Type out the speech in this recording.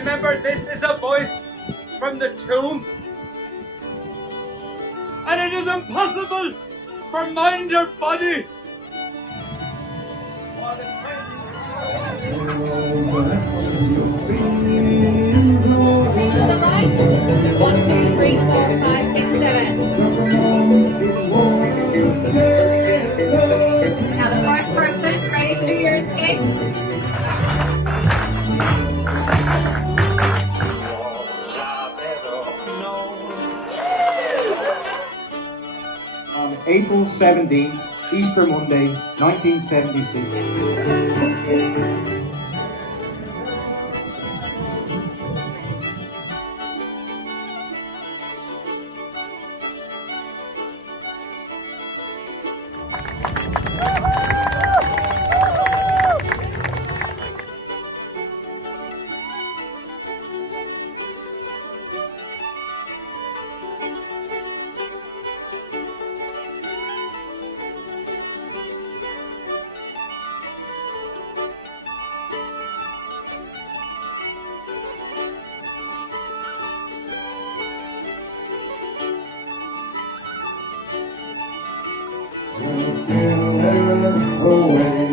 Remember, this is a voice from the tomb. And it is impossible for mind or body. To the right. 1, 2, 3, 4, 5, 6, 7. Now the first person, ready to do your escape? 'April 17th, Easter Monday, 1976. Away.